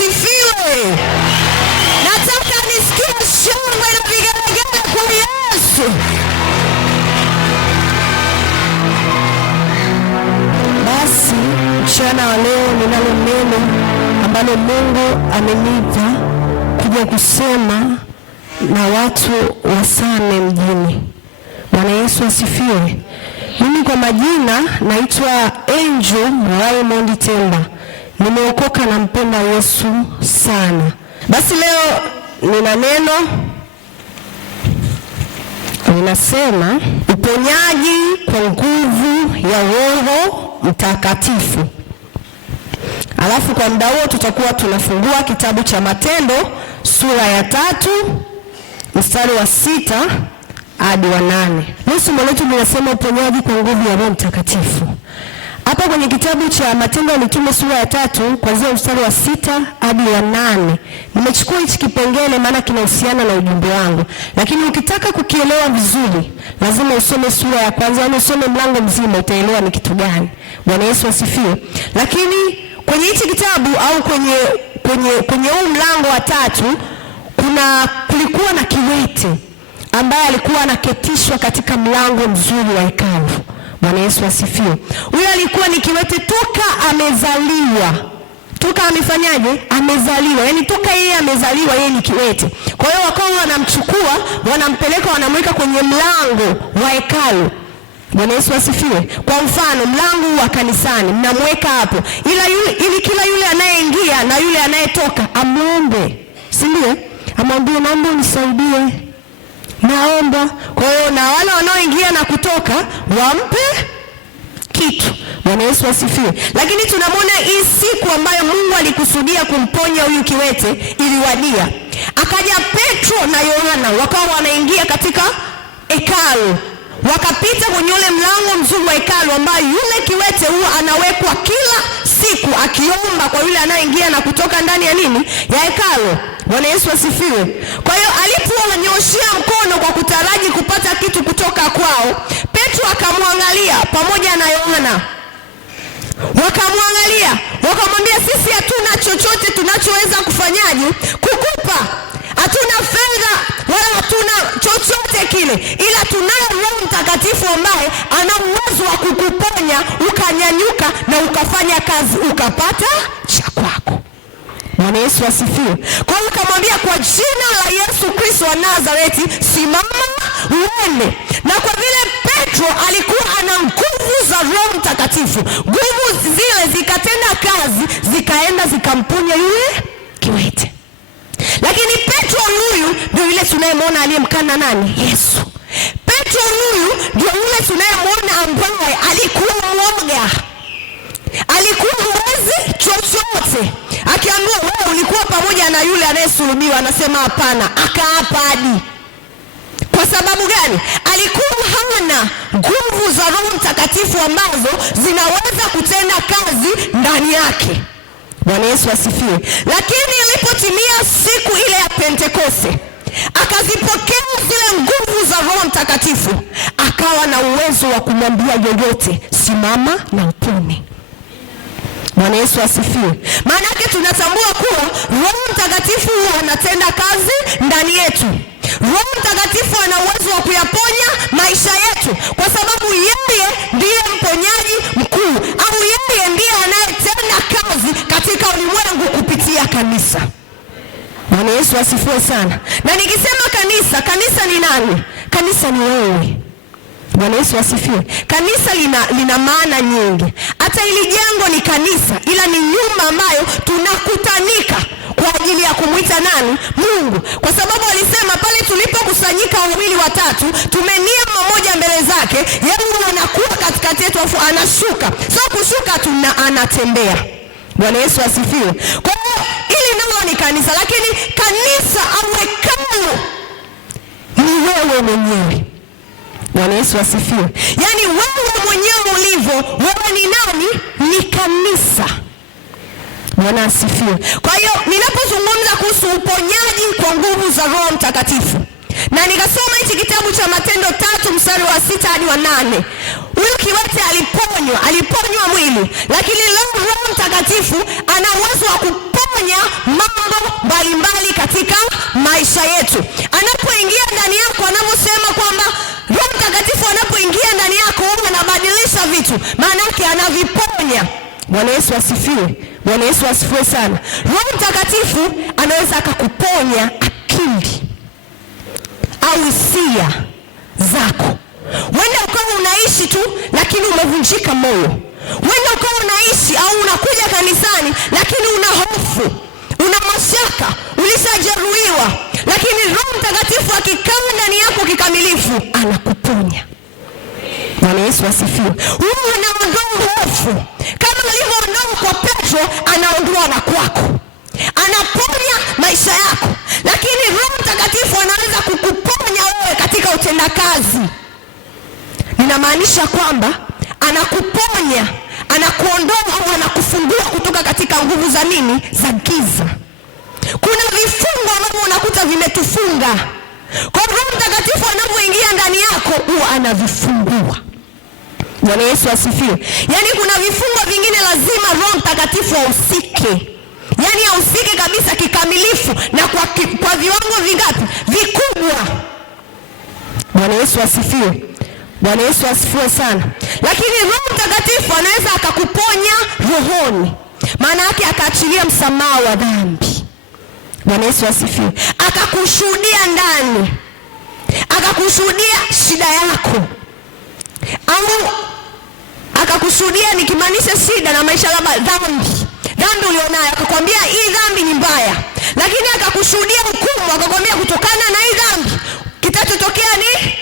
asifiwe. Nataka nisikie shangwe na vigelegele kwa Yesu. Basi mchana wa leo ninalo neno ambalo Mungu amenipa kuja kusema na watu wa Same mjini. Bwana Yesu asifiwe. Mimi kwa majina naitwa Angel Raymond Temba. Nimeokoka na mpenda Yesu sana. Basi leo nina neno ninasema uponyaji kwa nguvu ya Roho Mtakatifu. Alafu kwa muda huo tutakuwa tunafungua kitabu cha Matendo sura ya 3 mstari wa 6 hadi wa 8. Somo letu linasema uponyaji kwa nguvu ya Roho Mtakatifu. Hapa kwenye kitabu cha Matendo ya Mitume sura ya 3 kuanzia mstari wa 6 hadi wa 8. Nimechukua hichi kipengele maana kinahusiana na ujumbe wangu. Lakini ukitaka kukielewa vizuri, lazima usome sura ya kwanza, yaani usome mlango mzima utaelewa ni kitu gani. Bwana Yesu asifiwe. Lakini kwenye hichi kitabu au kwenye huu mlango wa 3 kulikuwa na kiwete ambaye alikuwa anaketishwa katika mlango mzuri wa hekalu. Bwana Yesu asifiwe. Huyo alikuwa ni kiwete toka amezaliwa. Toka amefanyaje? Amezaliwa. Yaani toka yeye amezaliwa yeye ni kiwete. Kwa hiyo wakawa wanamchukua, wanampeleka, wanamweka kwenye mlango wa hekalu. Bwana Yesu asifiwe. Kwa mfano mlango wa kanisani mnamweka hapo. Ili kila yule anayeingia na yule anayetoka amuombe. Si ndio? Amwambie naomba unisaidie. Naomba. Kwa hiyo na wale wanaoingia na kutoka wampe kitu. Bwana Yesu asifiwe. Lakini tunamwona hii siku ambayo Mungu alikusudia kumponya huyu kiwete iliwadia. Akaja Petro na Yohana wakawa wanaingia katika hekalu. Wakapita kwenye ule mlango mzuri wa hekalu ambayo yule kiwete huwa anawekwa kila siku akiomba kwa yule anayeingia na kutoka ndani ya nini? Ya hekalu. Bwana Yesu asifiwe. Kwa hiyo alipowanyoshia mkono kwa kutaraji kupata kitu kutoka kwao, Petro akamwangalia pamoja na Yohana. Wakamwangalia, wakamwambia sisi hatuna chochote tunachoweza kufanyaje kukupa. Hatuna fedha wala hatuna chochote kile, ila tunaye Roho Mtakatifu ambaye ana uwezo wa kukuponya ukanyanyuka na ukafanya kazi ukapata cha kwako. Bwana Yesu asifiwe. Kwa hiyo akamwambia kwa jina la Yesu Kristo wa Nazareti simama uende. Na kwa vile Petro alikuwa ana nguvu za Roho Mtakatifu, nguvu zile zikatenda kazi, zikaenda zikamponya yule kiwete. Lakini Petro huyu ndio yule tunayemwona aliyemkana nani? Yesu. Petro huyu ndio yule tunayemwona ambaye alikuwa mwoga. Alikuwa hawezi chochote. Akiambiwa wewe ulikuwa pamoja na yule anayesulubiwa, anasema hapana, akaapa hadi. Kwa sababu gani? Alikuwa hana nguvu za Roho Mtakatifu ambazo zinaweza kutenda kazi ndani yake. Bwana Yesu asifiwe. Lakini ilipotimia siku ile ya Pentekoste, akazipokea zile nguvu za Roho Mtakatifu, akawa na uwezo wa kumwambia yoyote simama na upone. Bwana Yesu asifiwe. Maana yake tunatambua kuwa Roho Mtakatifu anatenda kazi ndani yetu. Roho Mtakatifu ana uwezo wa kuyaponya maisha yetu, kwa sababu yeye ndiye mponyaji mkuu, au yeye ndiye anayetenda kazi katika ulimwengu kupitia kanisa. Bwana Yesu asifiwe sana. Na nikisema kanisa ni nani? Kanisa ni wewe. Bwana Yesu asifiwe. Kanisa lina maana nyingi. Hata ili jengo ni kanisa, ila ni nyumba ambayo tunakutanika kwa ajili ya kumwita nani? Mungu. Kwa sababu alisema pale tulipokusanyika 2 au 3, tumenia mmoja mbele zake, yeye anakuwa katikati yetu, afu anashuka. Sio kushuka tu, anatembea. Bwana Yesu asifiwe. Kwa hiyo ili nalo ni kanisa, lakini kanisa au hekalu ni wewe mwenyewe. Bwana Yesu asifiwe. Yaani wewe mwenyewe ulivyo, wewe ni nani? Ni kanisa. Bwana asifiwe. Kwa hiyo ninapozungumza kuhusu uponyaji kwa nguvu za Roho Mtakatifu, na nikasoma hichi kitabu cha Matendo 3 mstari wa 6 hadi wa 8. Huyu kiwete aliponywa mwili, lakini leo Roho Mtakatifu ana uwezo wa kuponya mambo mbalimbali katika maisha yetu. Anapoingia ndani yako, anavyosema kwamba Roho Mtakatifu anapoingia ndani yako anabadilisha vitu, maana yake anaviponya. Bwana Yesu asifiwe. Bwana Yesu asifiwe sana. Roho Mtakatifu anaweza akakuponya akili au hisia zako. Wenda ukawa unaishi tu lakini umevunjika moyo. Wenda ukawa unaishi au unakuja kanisani lakini una hofu, una mashaka, ulishajeruhiwa, lakini Roho Mtakatifu akikaa ndani yako kikamilifu anakuponya. Bwana Yesu asifiwe. Huyu anaondoa hofu. Kama alivyoondoa kwa Petro, anaondoa na kwako. Anaponya maisha yako. Lakini Roho Mtakatifu anaweza kukuponya wewe katika utendakazi. Ninamaanisha kwamba anakuponya, anakuondoa au anakufungua kutoka katika nguvu za nini? Za giza. Kuna vifungo ambavyo unakuta vimetufunga. Kwa Roho Mtakatifu anapoingia ndani yako huwa anavifungua. Bwana Yesu asifiwe. Yaani kuna vifungo vingine lazima Roho Mtakatifu ahusike. Yaani ahusike kabisa kikamilifu na kwa viwango vingapi? Vikubwa. Bwana Yesu asifiwe. Bwana Yesu asifiwe sana. Lakini Roho Mtakatifu anaweza akakuponya rohoni. Maana yake akaachilia msamaha wa dhambi. Bwana Yesu asifiwe. Akakushuhudia ndani. Akakushuhudia shida yako. Au akakushuhudia, nikimaanisha shida na maisha, labda dhambi ulionayo, akakwambia hii dhambi ni mbaya, lakini akakushuhudia hukumu, akakwambia kutokana na hii dhambi kitachotokea ni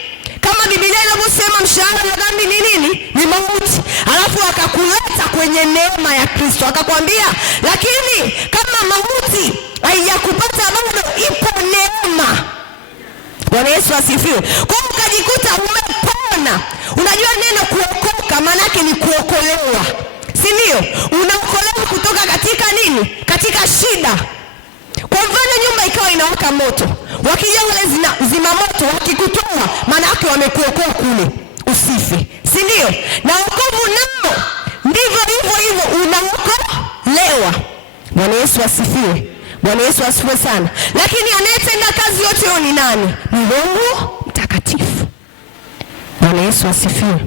kama Biblia inavyosema, mshahara wa dhambi ni nini? Ni mauti. Alafu akakuleta kwenye neema ya Kristo, akakwambia lakini kama mauti haijakupata bado ipo neema. Bwana Yesu asifiwe. Kwa hiyo ukajikuta umepona. Unajua neno kuokoka maana yake ni kuokolewa, si ndio? Unaokolewa kutoka katika nini? Katika shida. Kwa mfano nyumba ikawa inawaka moto, wakija wale zima moto wakikutoa, maana yake wamekuokoa kule usife, si ndio? Na wokovu nao ndivyo hivyo unaokolewa. Bwana Yesu asifiwe. Bwana Yesu asifiwe sana. Lakini anayetenda kazi yote hiyo ni nani? Ni Roho Mtakatifu. Bwana Yesu asifiwe.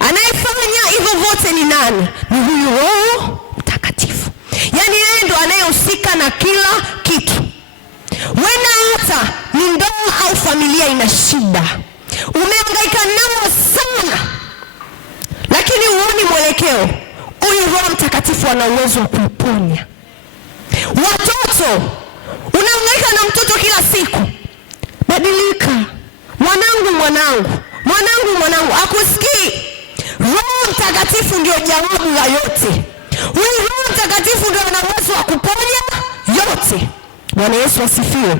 Anayefanya hivyo vote ni nani? Ni huyu Roho Mtakatifu. Yaani yeye ndo anayehusika na kila kitu. Wena hata ni ndoa au familia ina shida, umehangaika nao sana, lakini huoni mwelekeo, huyu Roho Mtakatifu ana uwezo wa kuponya. Watoto, unahangaika na mtoto kila siku, badilika. Mwanangu, akusikii. Roho Mtakatifu ndio jawabu la yote. Huyu Roho Mtakatifu ndio ana uwezo wa kuponya yote. Bwana Yesu asifiwe.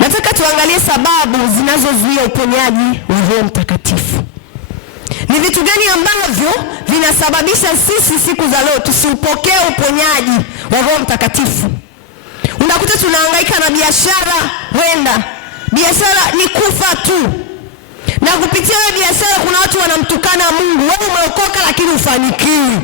Nataka tuangalie sababu zinazozuia uponyaji wa Roho Mtakatifu. Ni vitu gani ambavyo vinasababisha sisi siku za leo tusiupokee uponyaji wa Roho Mtakatifu? Unakuta tunahangaika na biashara, wenda biashara ni kufa tu. Na kupitia ile biashara kuna watu wanamtukana Mungu. Wewe umeokoka lakini ufanikiwi.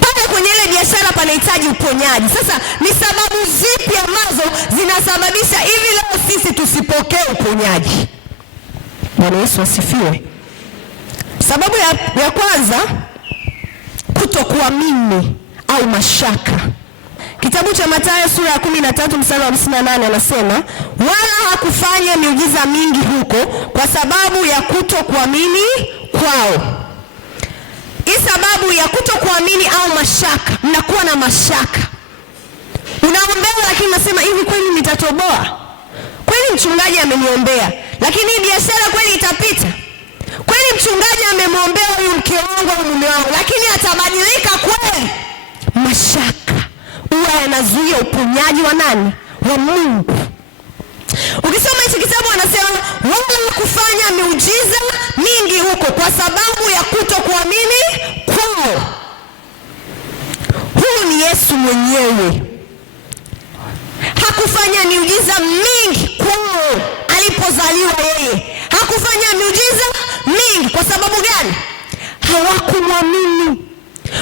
Pale kwenye ile biashara panahitaji uponyaji. Sasa ni sababu zipi ambazo zinasababisha hivi leo sisi tusipokee uponyaji? Bwana Yesu asifiwe. Sababu ya kwanza, kutokuamini au mashaka. Kitabu cha Mathayo sura ya 13 mstari wa 58 anasema, wala hakufanya miujiza mingi huko kwa sababu ya kutokuamini kwao. Hii sababu ya kutokuamini au mashaka, mnakuwa na mashaka. Unaombewa lakini unasema hivi, kweli nitatoboa? Kweli mchungaji ameniombea, lakini hii biashara kweli itapita? Kweli mchungaji amemwombea huyu mke wangu au mume wangu, lakini atabadilika kweli? Mashaka huwa yanazuia uponyaji wa nani? Wa Mungu. Ukisoma hichi kitabu anasema wala kufanya miujiza mingi huko kwa sababu ya kutokuamini kwao. Huyu ni Yesu mwenyewe. Hakufanya miujiza mingi kwao alipozaliwa yeye. Hakufanya miujiza mingi mingi. Kwa sababu gani? Hawakumwamini,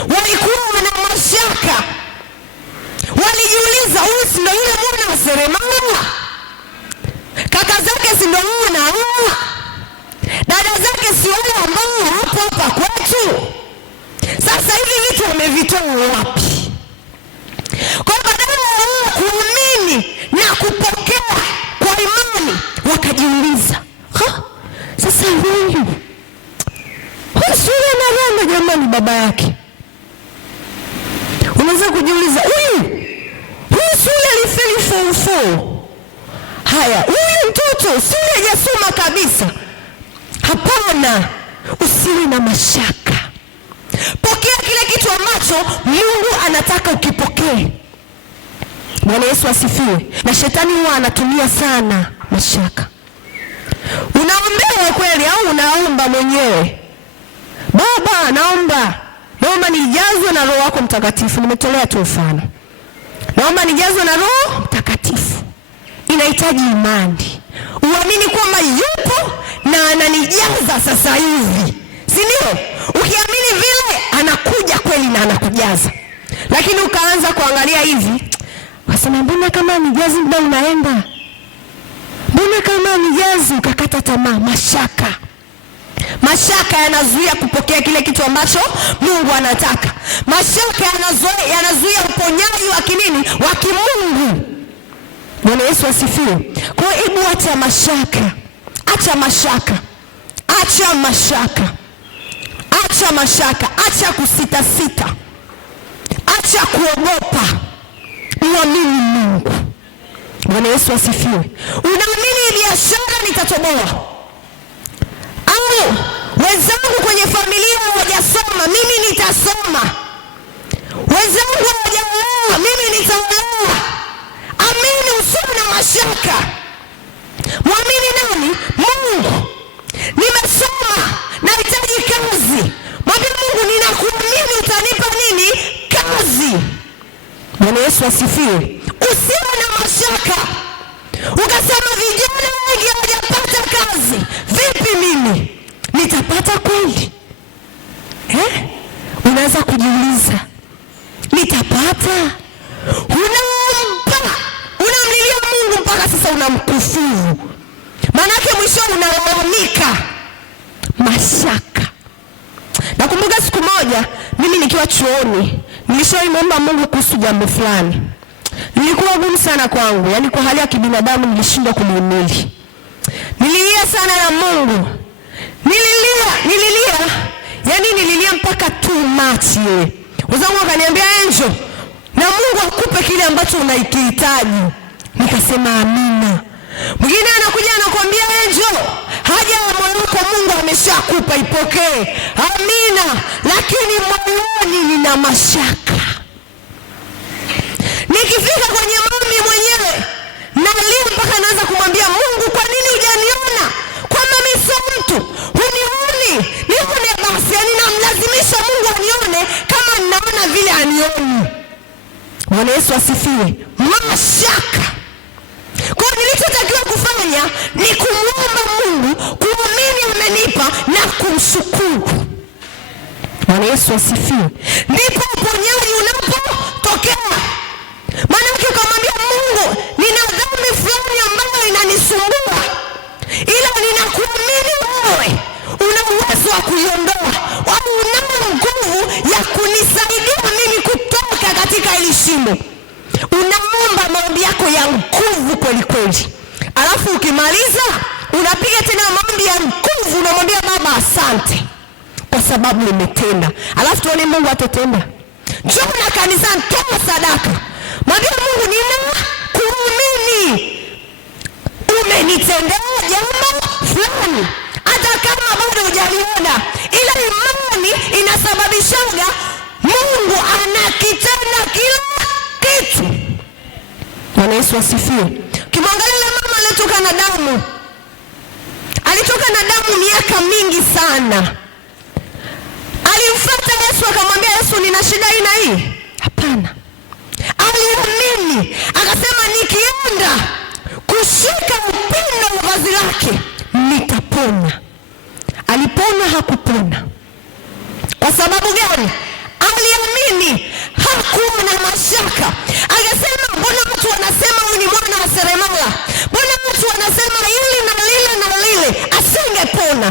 walikuwa na mashaka. Walijiuliza, huyu si ndio yule mwana wa seremala? Kaka zake si ndio mwana? Dada zake si wale ambao hapo hapa kwetu? Sasa hivi vitu wamevitoa wapi? Kwa badala ya kuamini na kupokea kwa imani, wakajiuliza, sasa huyu sura na rama jamani baba yake. Unaweza kujiuliza, huyu sura alifeli form 4. Haya, huyu mtoto sura hajasoma kabisa. Hapana, usiwe na mashaka. Pokea kile kitu ambacho Mungu anataka ukipokee. Bwana Yesu asifiwe. Na shetani huwa anatumia sana mashaka. Unaombewa kweli au unaomba mwenyewe? Baba, naomba nijazwe na Roho wako Mtakatifu. Nimetolea tu mfano. Naomba nijazwe na Roho Mtakatifu. Inahitaji imani. Uamini kwamba yupo na ananijaza sasa hivi. Si ndio? Ukiamini vile, anakuja kweli na anakujaza. Lakini ukaanza kuangalia hivi, wasema mbona kama nijazi muda unaenda? Mbona kama nijazi, ukakata tamaa. Mashaka yanazuia kupokea kile kitu ambacho Mungu anataka. Mashaka yanazuia uponyaji wa kinini? Wa kimungu. Bwana Yesu asifiwe. Kwa hiyo hebu acha mashaka. Acha mashaka. Acha mashaka. Acha mashaka. Acha kusita sita. Acha kuogopa. Uamini Mungu. Bwana Yesu asifiwe. Unaamini biashara nitatoboa? Au wenzangu kwenye familia hawajasoma, mimi nitasoma. Wenzangu hawajaoa, mimi nitaoa. Amini, usiwe na mashaka. Mwamini nani? Mungu. Nimesoma, nahitaji kazi. Mwambie Mungu, ninakuamini, utanipa nini? Kazi. Bwana Yesu asifiwe. Usiwe na mashaka. Ukasema vijana wengi hawajapata kazi, vipi mimi nitapata kweli? Unaweza kujiuliza, nitapata? Unamlilia Mungu mpaka sasa unamkufuru. Manake mwisho unalalamika. Mashaka. Nakumbuka siku moja mimi nikiwa chuoni, nilishaomba Mungu kuhusu jambo fulani. Nilikuwa gumu sana kwangu, yani kwa hali ya kibinadamu nilishindwa kulihimili. Nililia sana na Mungu. Nililia mpaka too much. Wazangu wakaniambia, Angel, na Mungu akupe kile ambacho unakihitaji. Nikasema amina. Mwingine anakuja anakuambia, Angel, haja ya moyo wako Mungu ameshakupa, ipokee. Amina. Lakini moyoni nina mashaka. Nikifika kwenye maombi mwenyewe nalia mpaka naanza kumwambia Mungu, kwa nini hujaniona? Kwamba mimi sio mtu, hunioni? Nione basi. Yani namlazimisha Mungu anione kama ninaona vile anioni. Bwana Yesu asifiwe. Mashaka. Kwa hiyo nilichotakiwa kufanya ni kumwomba Mungu, kuamini amenipa na kumshukuru. Bwana Yesu asifiwe. Ndipo uponyaji unapotokea. Maana ukamwambia Mungu, nina dhambi fulani ambayo inanisumbua, ila ninakuamini wewe una uwezo wa kuiondoa, au una nguvu ya kunisaidia mimi kutoka katika hili shimo. Unaomba maombi yako ya nguvu kweli kweli. Alafu ukimaliza unapiga tena maombi ya nguvu, unamwambia Baba asante kwa sababu umetenda. Alafu tuone Mungu atatenda. Njoo na kanisani, toa sadaka. Mwambie Mungu, ninakuamini. Umenitendea jambo fulani. Hata kama bado hujaliona, ila imani inasababishaga Mungu anakitenda kila kitu. Bwana Yesu asifiwe. Kimwangalia mama alitoka na damu. Alitoka na damu miaka mingi sana. Alimfuata Yesu akamwambia, Yesu, nina shida hii na hii. Hapana. Aliamini, akasema nikienda kushika upindo wa vazi lake nitapona. Alipona hakupona. Kwa sababu gani? Aliamini, hakuwa na mashaka. Akasema, mbona watu wanasema huyu ni mwana wa seremala, mbona watu wanasema hili na lile na lile. Asingepona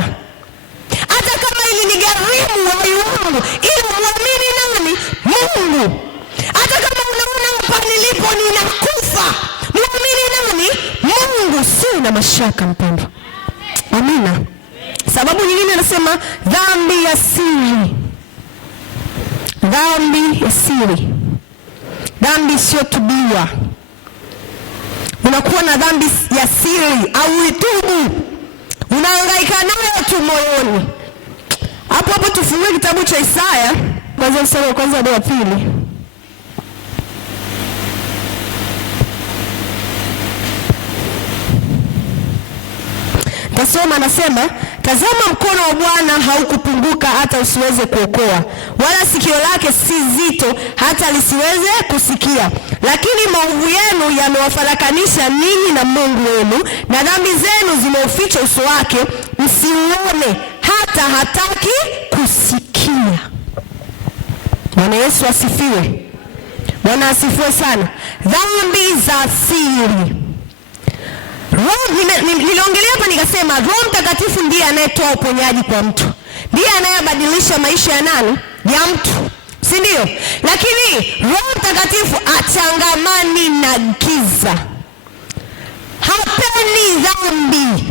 hata kama ili ni gharimu uhai wangu, ili muamini nani? Mungu. Hata kama unaona hapa nilipo ninakufa, muamini nani? Mungu. Si na mashaka, mpendwa. Amina. Sababu nyingine anasema dhambi ya siri. Dhambi ya siri, dhambi isiyotubiwa. Unakuwa na dhambi ya siri au itubu, unahangaika nayo tu moyoni. Hapo tufungue kitabu cha Isaya kwanza mstari wa kwanza hadi wa pili. Tasoma, anasema, tazama mkono wa Bwana haukupunguka hata usiweze kuokoa, wala sikio lake si zito hata lisiweze kusikia. Lakini maovu yenu yamewafarakanisha ninyi na Mungu wenu, na dhambi zenu zimeuficha uso wake, msiuone hata hataki kusikia. Bwana Yesu asifiwe. Bwana asifiwe sana. Dhambi za siri. Niliongelea hapa nikasema Roho Mtakatifu ndiye anayetoa uponyaji kwa mtu, ndiye anayebadilisha maisha ya nani? Ya mtu, si ndio? Lakini Roho Mtakatifu achangamani na giza, hapendi dhambi.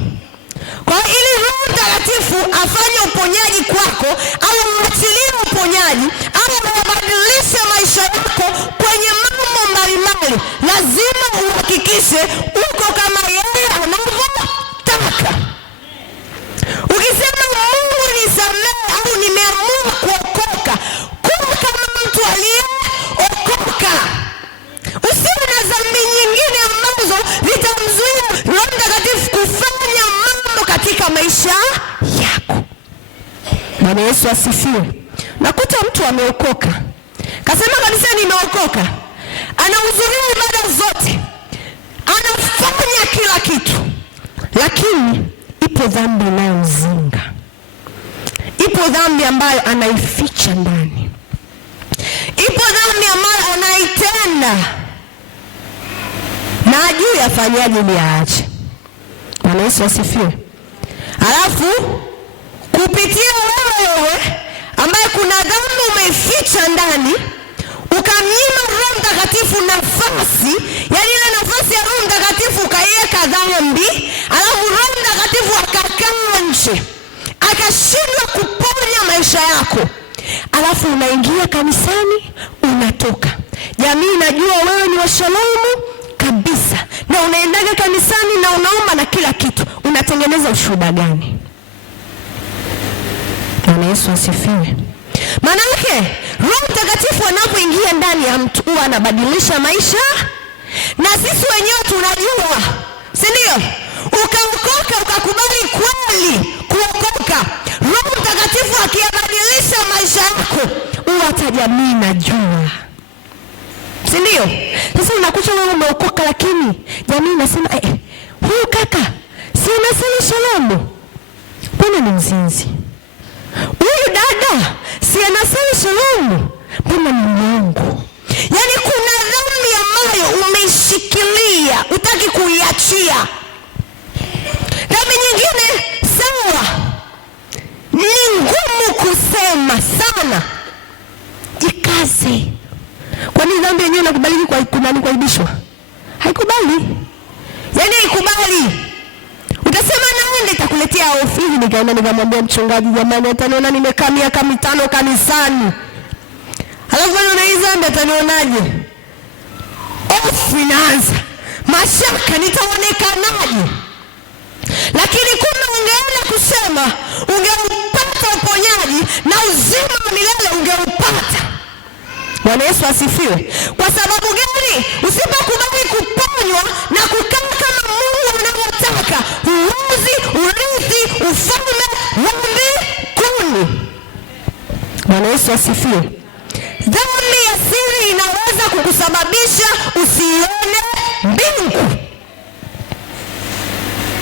Kwa hiyo ili Roho Mtakatifu afanye uponyaji kwako, au aachilie uponyaji, au abadilishe maisha yako kwenye mambo mbalimbali, lazima uhakikishe uko kama yeye anavyotaka. Ukisema Mungu nisamehe, au nimeamua kuokoka, kuwa kama mtu aliyeokoka. Usiwe na dhambi nyingine ambazo zitamzuia Roho Mtakatifu kufanya mambo katika maisha yako. Bwana Yesu asifiwe. Nakuta mtu ameokoka, kasema kabisa nimeokoka, anahudhuria ibada zote, anafanya kila kitu, lakini ipo dhambi inayomzinga, ipo dhambi ambayo anaificha ndani, ipo dhambi ambayo anaitenda na ajui afanyaje ili aache. Bwana Yesu asifiwe. Alafu kupitia wewe ambaye kuna dhambi umeificha ndani, ukamnyima Roho Mtakatifu nafasi, yani ile nafasi ya Roho Mtakatifu ukaiweka dhambi, alafu Roho Mtakatifu akakaa nje, akashindwa kuponya maisha yako. Alafu unaingia kanisani, unatoka, jamii inajua wewe ni wa Shalomu kabisa, na unaendaga kanisani na unaomba na kila kitu. Unatengeneza ushuhuda gani? Bwana Yesu asifiwe. Maana yake Roho Mtakatifu anapoingia ndani ya mtu huwa anabadilisha maisha, na sisi wenyewe tunajua, si ndio? Ukaokoka, ukakubali kweli kuokoka, Roho Mtakatifu akiyabadilisha maisha yako, huwa hata jamii inajua, si ndio? Sasa unakuta wewe umeokoka, lakini jamii inasema huyu kaka si anasali Shalomu, mbona ni mzinzi? Huyu dada si anasali Shalomu, mbona ni mwongo? Yani kuna dhambi ambayo umeishikilia, hutaki kuiachia. Dhambi nyingine sawa, ni ngumu kusema sana, jikaze. Kwani dhambi yenyewe inakubaliki kuaibishwa? Haikubali. Yani haikubali. Utasema naende itakuletea hofu. Hivi nikaenda nikamwambia mchungaji, jamani ataniona nimekaa miaka 5 kanisani, alafu anaiza ambe atanionaje? Hofu inaanza, mashaka, nitaonekanaje? Lakini kumbe ungeenda kusema, ungeupata uponyaji na uzima wa milele ungeupata. Bwana Yesu asifiwe. Kwa sababu gani? Usipokubali kuponywa na kukaa kama Mungu anavyotaka, huwezi urithi ufalme wa mbinguni. Bwana Yesu asifiwe. Dhambi ya siri inaweza kukusababisha usione mbingu.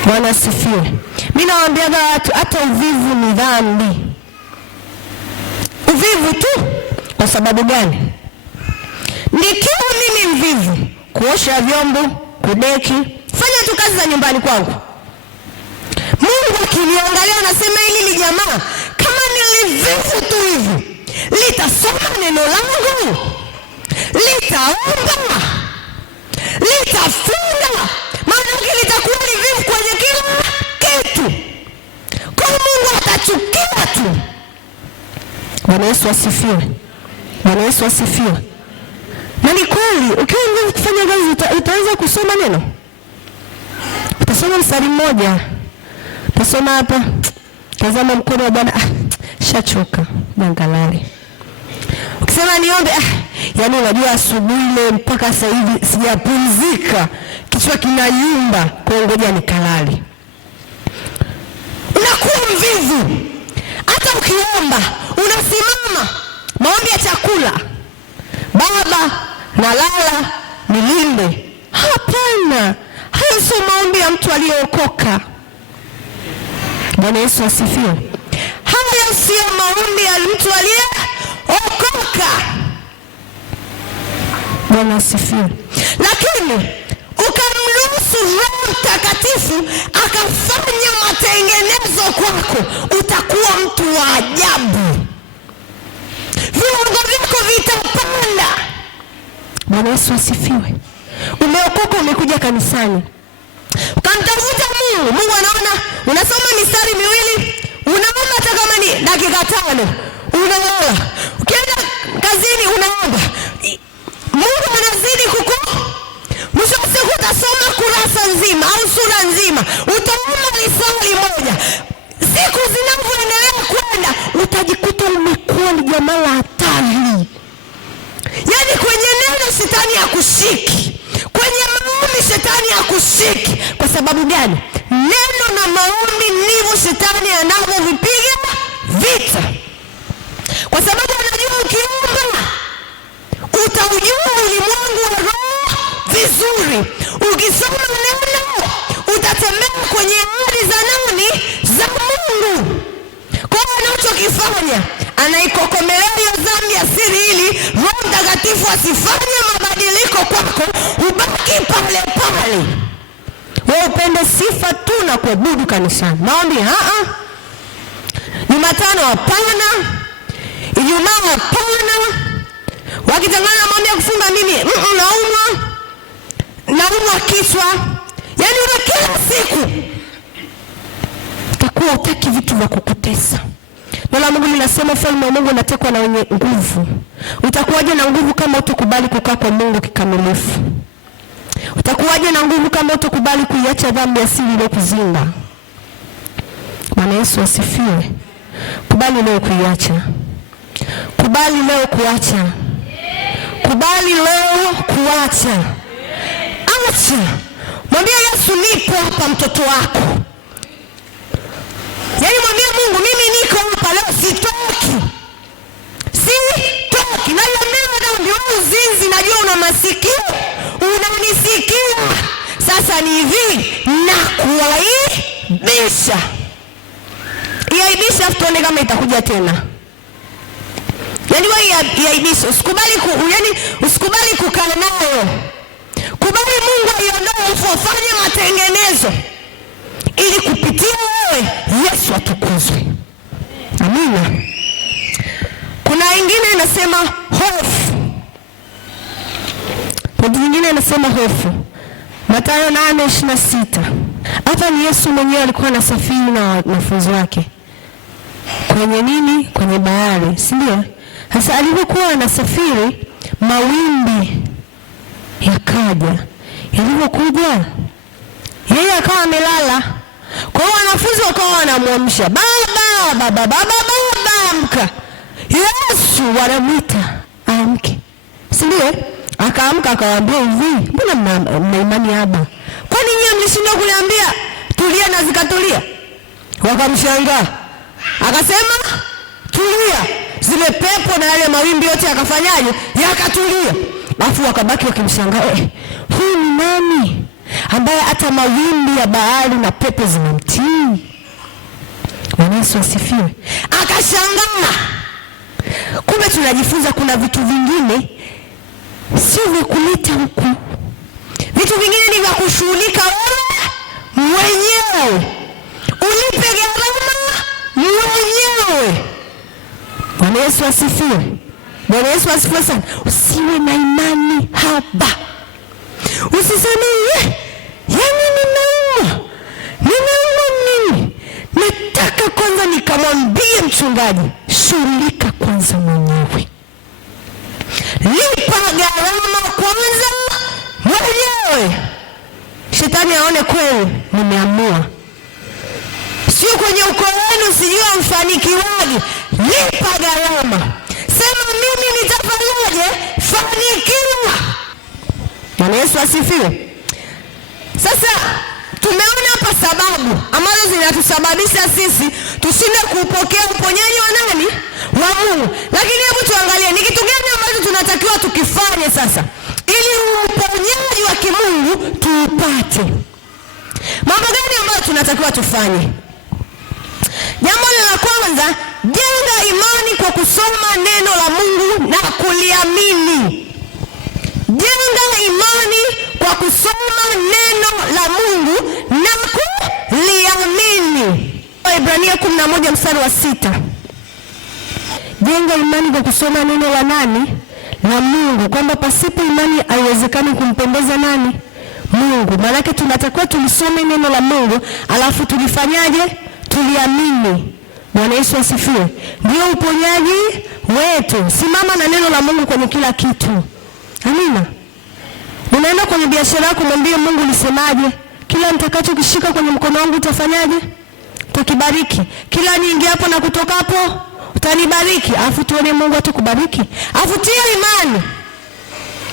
Bwana asifiwe. Mimi nawaambia watu hata uvivu ni dhambi. Uvivu tu. Kwa sababu gani? Nikiwa mimi mvivu, kuosha vyombo, kudeki, fanya tu kazi za nyumbani kwangu, Mungu akiniangalia anasema hili ni jamaa kama nilivivu tu hivi, litasoma neno langu, litaomba, litafunga, maana litakuwa ni vivu kwenye kila kitu, kwa Mungu atachukia tu. Bwana Yesu asifiwe. Bwana Yesu asifiwe. Na ni kweli, ukiwa mvivu kufanya kazi utaweza kusoma neno? Utasoma mstari mmoja, utasoma hapa, tazama mkono wa Bwana, shachoka, bangalale. Ukisema niombe, yaani unajua asubuhi ile mpaka sasa hivi sijapumzika, kichwa kinayumba, kwa ngoja nikalale. Unakuwa mvivu. Hata ukiomba, unasimama, maombi ya chakula, Baba nalala nilinde. Hapana, hayo sio maombi ya mtu aliyeokoka. Bwana Yesu asifiwe. Hayo sio maombi ya mtu aliyeokoka. Bwana asifiwe. Lakini ukamruhusu Roho Mtakatifu akafanya matengenezo kwako, utakuwa mtu wa ajabu. Viwango vyako vitapanda. Bwana Yesu asifiwe. Umeokoka, umekuja kanisani, ukamtafuta Mungu. Mungu anaona unasoma mistari miwili, unaomba hata kama ni dakika 5, unaola. Ukienda kazini unaomba, Mungu anazidi mwisho wa siku utasoma kurasa nzima au sura nzima, utaomba lisali moja. Siku zinavyoendelea kwenda, utajikuta umekuwa ni jamaa la hatari. Yaani kwenye neno shetani hakushiki, kwenye maombi shetani hakushiki. Kwa sababu gani? Neno na maombi ndivyo shetani anavyovipiga vita. Kwa sababu anajua ukiomba utaujua ulimwengu wa roho vizuri. Ukisoma neno utatembea kwenye ahadi za nani? Za Mungu. Kwa hiyo anachokifanya, anaikokomelea hiyo dhambi ya siri ili Roho Mtakatifu asifanye mabadiliko kwako, ubaki pale pale. Wewe upende sifa tu na kuabudu kanisani. Maombi Jumatano hapana, Ijumaa hapana. Wakitangaza maombi ya kufunga mimi naumwa kichwa. Yaani una kila siku utakuwa utaki vitu vya kukutesa. Neno la Mungu linasema ufalme wa Mungu unatekwa na wenye nguvu. Utakuwaje na nguvu kama utakubali kukaa kwa Mungu kikamilifu? Utakuwaje na nguvu kama utakubali kuiacha dhambi asili ile kuzinga? Bwana Yesu asifiwe. Kubali leo kuiacha. Kubali leo kuacha. Kubali leo kuacha. Acha. Mwambie Yesu, nipo hapa mtoto wako. Yaani mwambie Mungu, mimi niko hapa leo, sitoki. Sitoki. Na yamema dhambi, wewe uzinzi, najua una masikio, unanisikia. Sasa ni hivi, nakuaibisha. Iaibisha tuone kama itakuja tena. Yaani wewe iaibisha, usikubali kukaa nayo. Kubali Mungu aiondoe, ufanye matengenezo ili kupitia wewe Yesu atukuzwe. Amina. Kuna wengine inasema hofu. Kuna wengine inasema hofu. Mathayo 8:26. Hapa ni Yesu mwenyewe alikuwa anasafiri na wanafunzi wake. Kwenye nini? Kwenye bahari, si ndio? Sasa alipokuwa anasafiri, mawimbi yakaja. Yalipokuja, yeye akawa amelala. Kwa hiyo wanafunzi wakawa wanamwamsha, baba amka. Yesu wanamwita amke, si ndio? Akaamka akawaambia hivi, mbona mna imani haba? Kwani nyinyi mlishindwa kuniambia tulia na zikatulia? Wakamshangaa. Akasema tulia, zile pepo na yale mawimbi yote yakafanyaje? Yakatulia. Alafu wakabaki wakimshangaa, huyu ni nani ambaye hata mawimbi ya bahari na pepo zinamtii? Yesu asifiwe. Akashangaa, kumbe tunajifunza kuna vitu vingine sio vya kuleta huku, vitu vingine ni vya kushughulika wewe mwenyewe, ulipe gharama mwenyewe. Bwana Yesu asifiwe. Bwana Yesu asifiwe sana. Usiwe na imani haba. Usiseme yani ninauma nini. Nataka kwanza nikamwambie mchungaji, shughulika kwanza mwenyewe. Lipa gharama kwanza mwenyewe. Shetani aone kweli nimeamua. Sio kwenye ukoo wenu sijui mfanikiwaje. Lipa gharama. Sema mimi nitafanyaje fanikiwa. Bwana Yesu asifiwe. Sasa tumeona hapa sababu ambazo zinatusababisha sisi tusinde kupokea uponyaji wa nani? Wa Mungu. Lakini hebu tuangalie ni kitu gani ambacho tunatakiwa tukifanye sasa ili uponyaji wa kimungu tuupate. Mambo gani ambayo tunatakiwa tufanye? Jambo la kwanza, jenga imani kwa kusoma neno la Mungu na kuliamini. Jenga imani kwa kusoma neno la Mungu na kuliamini. Ibrania 11 mstari wa 6. Jenga imani kwa kusoma neno la nani? La Mungu, kwamba pasipo imani haiwezekani kumpendeza nani? Mungu. Maana yake tunatakiwa tulisome neno la Mungu alafu tulifanyaje? Tuliamini. Bwana Yesu asifiwe. Ndio uponyaji wetu. Simama na neno la Mungu kwenye kila kitu. Amina. Unaenda kwenye biashara yako, mwambie Mungu nisemaje? Kila nitakachokishika kwenye mkono wangu utafanyaje? Utakibariki. Kila niingia hapo na kutoka hapo utanibariki. Alafu tuone Mungu atakubariki. Alafu tia imani.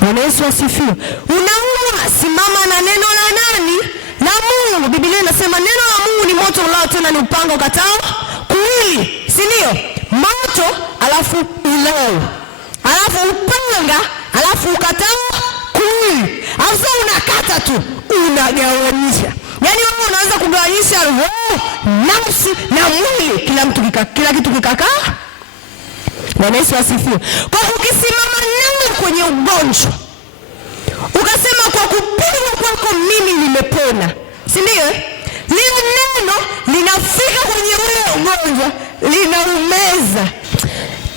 Bwana Yesu asifiwe. Unauma, simama na neno la nani? La Mungu. Biblia inasema neno la Mungu ni moto ulao, tena ni upanga ukatao kuwili. Si ndio? Moto alafu ulao. Alafu upanga alafu ukatao kuwili. Alafu unakata tu, unagawanyisha. Yaani wewe unaweza kugawanyisha roho, nafsi na mwili. Kila kitu kikakaa. Bwana Yesu asifiwe. Kwa ukisimama neno kwenye ugonjwa, ukasema kwa kupigwa kwako mimi nimepona. Si ndio? Lile neno linafika kwenye ule ugonjwa, linaumeza.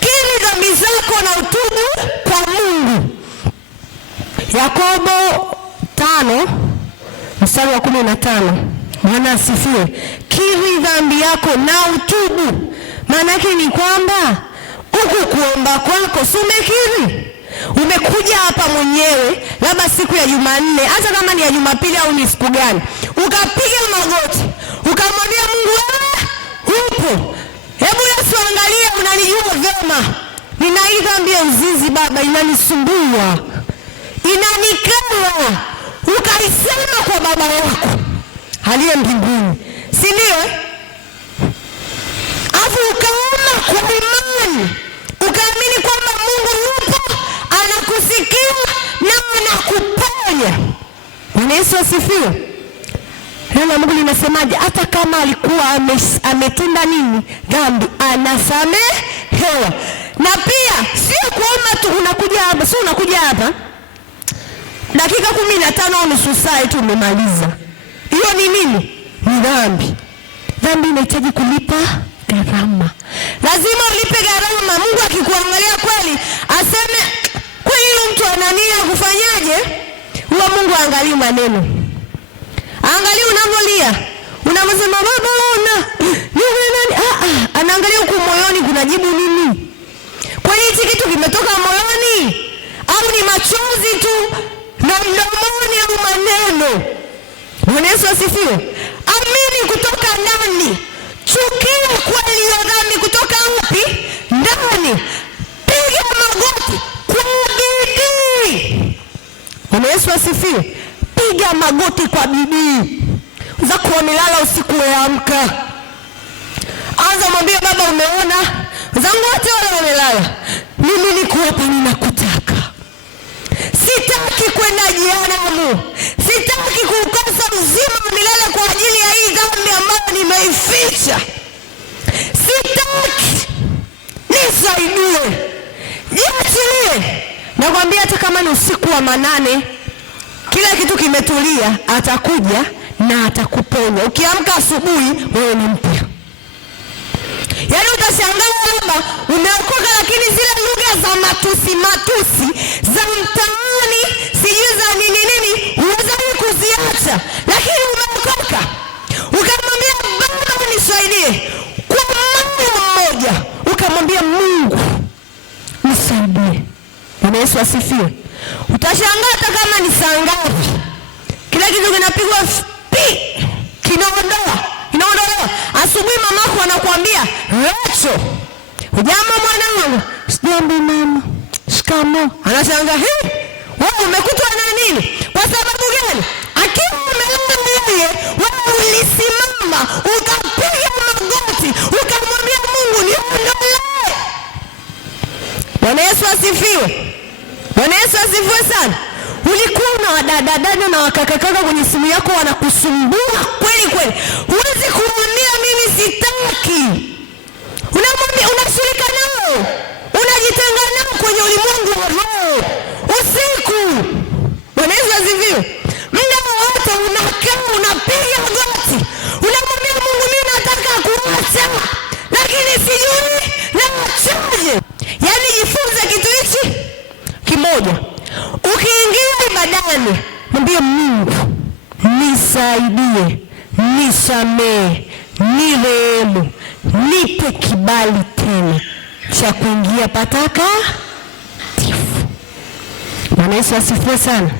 Kiri dhambi zako na utubu kwa Mungu. Yakobo 5 mstari wa 15. Bwana asifiwe. Kiri dhambi yako na utubu. Maana yake ni kwamba huku kuomba kwako si umekiri. Umekuja hapa mwenyewe labda siku ya Jumanne, hata kama ni ya Jumapili au ni siku gani, ukapiga magoti, ukamwambia Mungu wewe upo. Hebu Yesu angalia, unanijua vyema. Nina hii dhambi ya uzinzi Baba, inanisumbua, inanikera. Ukaisema kwa Baba yako aliye mbinguni. Si ndio? Afu ukaona kwa imani, ukaamini kwamba Mungu yupo, anakusikia na anakuponya. Bwana Yesu asifiwe. Neno la Mungu linasemaje? Hata kama alikuwa ametenda nini? Dhambi, anasamehewa. Na pia sio kuomba tu unakuja hapa, sio unakuja hapa dakika 15 au nusu saa tu umemaliza. Hiyo ni nini? Ni dhambi. Dhambi inahitaji kulipa gharama. Lazima ulipe gharama. Mungu akikuangalia kweli aseme kweli mtu anania kufanyaje? Huwa Mungu angalia maneno. Angalia unavolia. Unamsema Baba ona. Nani? Anaangalia huko moyoni kuna jibu nini? Kwani hichi kitu kimetoka moyoni au ni machozi tu na mdomoni au maneno? Bwana Yesu asifiwe. Amini kutoka ndani. Chukia kweli ya dhambi kutoka wapi? Ndani. Piga magoti kwa bidii. Bwana Yesu asifiwe. Piga magoti kwa bidii. Za kuamelala usiku umeamka. Anza mwambie Baba umeona? Zangu wote wale wamelala. Mimi niko hapa ninakutaka. Sitaki kwenda jehanamu. Sitaki kukosa uzima wa milele kwa ajili ya hii dhambi ambayo nimeificha. jisaidie, jiachilie. Nakwambia hata kama ni usiku wa manane, kila kitu kimetulia, atakuja na atakuponya. Ukiamka asubuhi wewe ni mpya. Yaani utashangaa kwamba umeokoka, lakini zile lugha za matusi za mtaani, sijui za nini huwezi kuziacha. Lakini umeokoka, ukamwambia Baba nisaidie kwa moyo mmoja, ukamwambia Mungu nisaidie. Bwana Yesu asifiwe. Utashangaa hata kama ni saa ngapi, kila kitu kinapigwa kinaondolewa. Asubuhi mamako anakuambia, Rachel, hujambo mwanangu? Sijambo mama. Shikamoo. Anashangaa, wewe umekutwa na nini? Kwa sababu gani? Akiwa umelala yeye, wewe ulisimama ukapiga magoti ukamwambia Mungu niondolee. Bwana Yesu asifiwe. Bwana Yesu asifiwe sana. Ulikuwa na wadadadada na wakakakaka kwenye simu yako wanakusumbua kweli kweli. Huwezi kumwambia mimi sitaki. Unamwambia, unashirika nao, unajitenga nao kwenye ulimwengu wa roho usiku. Bwana Yesu asifiwe. Muda wote unakaa unapiga goti, unamwambia Mungu mimi nataka kuacha, lakini sijui naachaje. Yaani jifunze kitu hichi kimoja. Ukiingia ibadani, mwambie Mungu nisaidie, nisamehe, nirehemu, nipe kibali tena cha kuingia patakatifu. Bwana Yesu asifiwe sana.